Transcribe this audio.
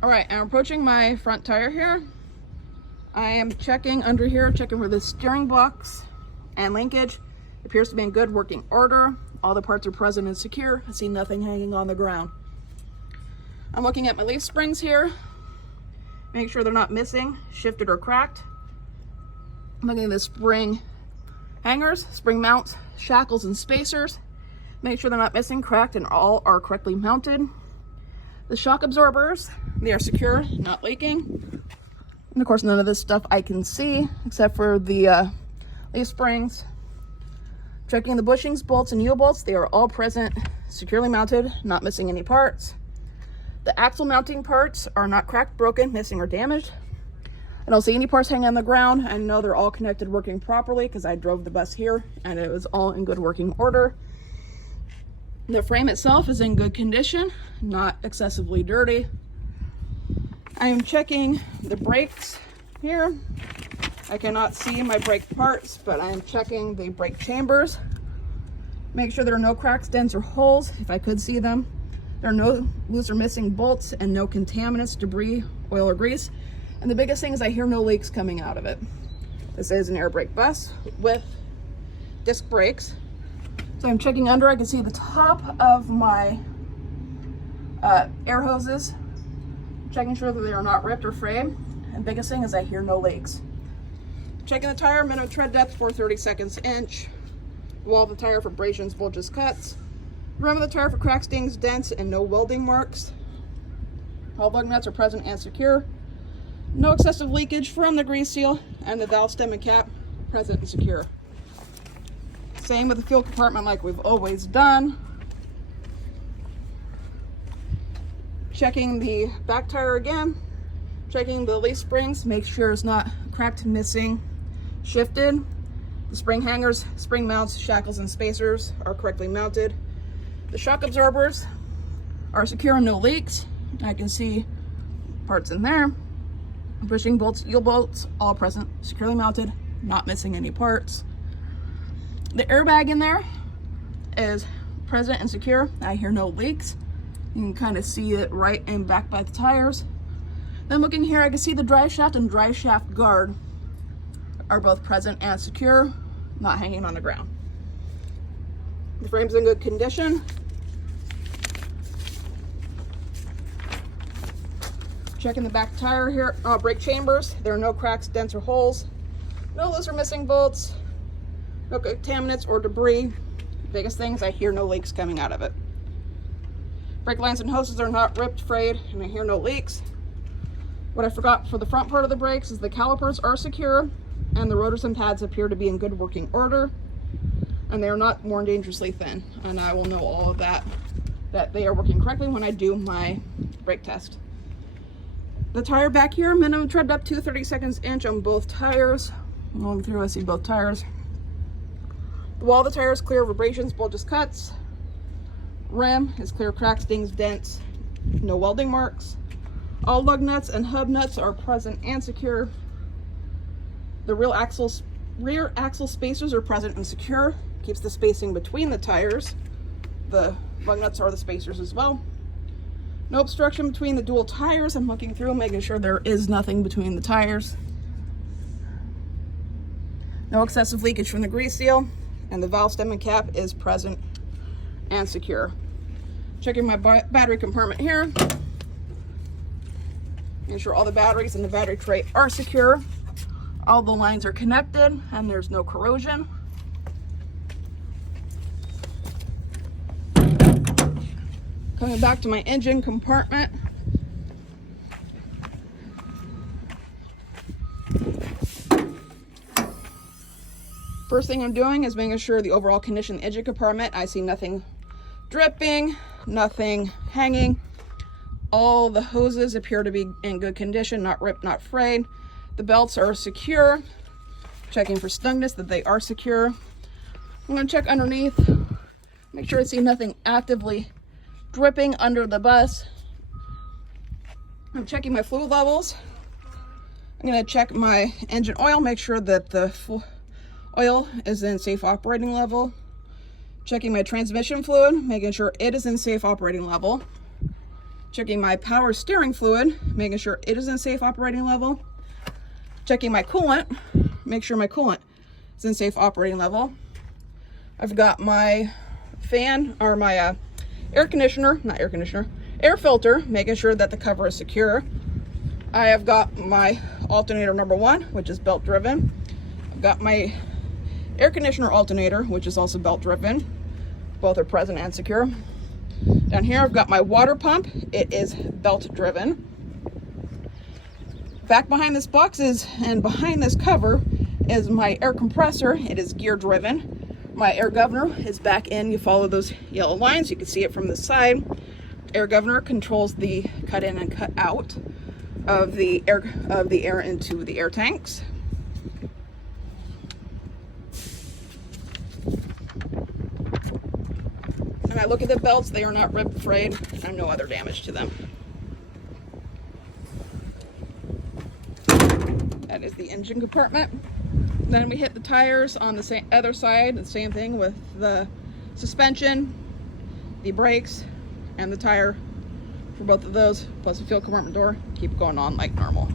All right, I'm approaching my front tire here. I am checking under here, checking where the steering blocks and linkage appears to be in good working order. All the parts are present and secure. I see nothing hanging on the ground. I'm looking at my leaf springs here, make sure they're not missing, shifted, or cracked. I'm looking at the spring hangers, spring mounts, shackles, and spacers. Make sure they're not missing, cracked, and all are correctly mounted. The shock absorbers, they are secure, not leaking. And of course, none of this stuff I can see except for the leaf springs. Checking the bushings, bolts, and U-bolts, they are all present, securely mounted, not missing any parts. The axle mounting parts are not cracked, broken, missing, or damaged. I don't see any parts hanging on the ground. I know they're all connected, working properly, because I drove the bus here and it was all in good working order. The frame itself is in good condition, not excessively dirty. I am checking the brakes here. I cannot see my brake parts, but I am checking the brake chambers. Make sure there are no cracks, dents, or holes. If I could see them. There are no loose or missing bolts and no contaminants, debris, oil, or grease. And the biggest thing is I hear no leaks coming out of it. This is an air brake bus with disc brakes. So I'm checking under. I can see the top of my air hoses. Checking sure that they are not ripped or frayed. And biggest thing is I hear no leaks. Checking the tire, minimum tread depth 4/32 inch. Wall of the tire for abrasions, bulges, cuts. Rim of the tire for cracks, dings, dents, and no welding marks. All lug nuts are present and secure. No excessive leakage from the grease seal, and the valve stem and cap present and secure. Same with the fuel compartment like we've always done. Checking the back tire again. Checking the leaf springs, make sure it's not cracked, missing, shifted. The spring hangers, spring mounts, shackles, and spacers are correctly mounted. The shock absorbers are secure and no leaks. I can see parts in there. Bushing bolts, U-bolts, all present, securely mounted, not missing any parts. The airbag in there is present and secure. I hear no leaks. You can kind of see it right and back by the tires. Then looking here, I can see the drive shaft and drive shaft guard are both present and secure, not hanging on the ground. The frame's in good condition. Checking the back tire here, brake chambers. There are no cracks, dents, or holes. No loose or missing bolts. No contaminants or debris. Biggest thing is I hear no leaks coming out of it. Brake lines and hoses are not ripped, frayed, and I hear no leaks. What I forgot for the front part of the brakes is the calipers are secure and the rotors and pads appear to be in good working order, and they are not worn dangerously thin. And I will know all of that they are working correctly when I do my brake test. The tire back here, minimum tread depth 2/32 inch on both tires. Going through, I see both tires. The wall of the tire is clear of abrasions, bulges, cuts. Rim is clear of cracks, dings, dents, no welding marks. All lug nuts and hub nuts are present and secure. The rear axle spacers are present and secure. Keeps the spacing between the tires. The lug nuts are the spacers as well. No obstruction between the dual tires. I'm looking through, making sure there is nothing between the tires. No excessive leakage from the grease seal, and the valve stem and cap is present and secure. Checking my battery compartment here. Making sure all the batteries in the battery tray are secure. All the lines are connected and there's no corrosion. Coming back to my engine compartment. First thing I'm doing is making sure the overall condition of the engine compartment. I see nothing dripping, nothing hanging. All the hoses appear to be in good condition, not ripped, not frayed. The belts are secure. Checking for snugness, that they are secure. I'm going to check underneath, make sure I see nothing actively dripping under the bus. I'm checking my fluid levels. I'm going to check my engine oil, make sure that the oil is in safe operating level. Checking my transmission fluid, making sure it is in safe operating level. Checking my power steering fluid, making sure it is in safe operating level. Checking my coolant, make sure my coolant is in safe operating level. I've got my fan, or my air filter, making sure that the cover is secure. I have got my alternator number 1, which is belt driven. I've got my air conditioner alternator, which is also belt driven. Both are present and secure. Down here I've got my water pump. It is belt driven. Back behind this box and behind this cover is my air compressor. It is gear driven. My air governor is back in. You follow those yellow lines. You can see it from the side. Air governor controls the cut in and cut out of the air into the air tanks. And I look at the belts, they are not rip frayed and no other damage to them. That is the engine compartment. Then we hit the tires on the other side, the same thing with the suspension, the brakes, and the tire for both of those, plus the fuel compartment door. Keep going on like normal.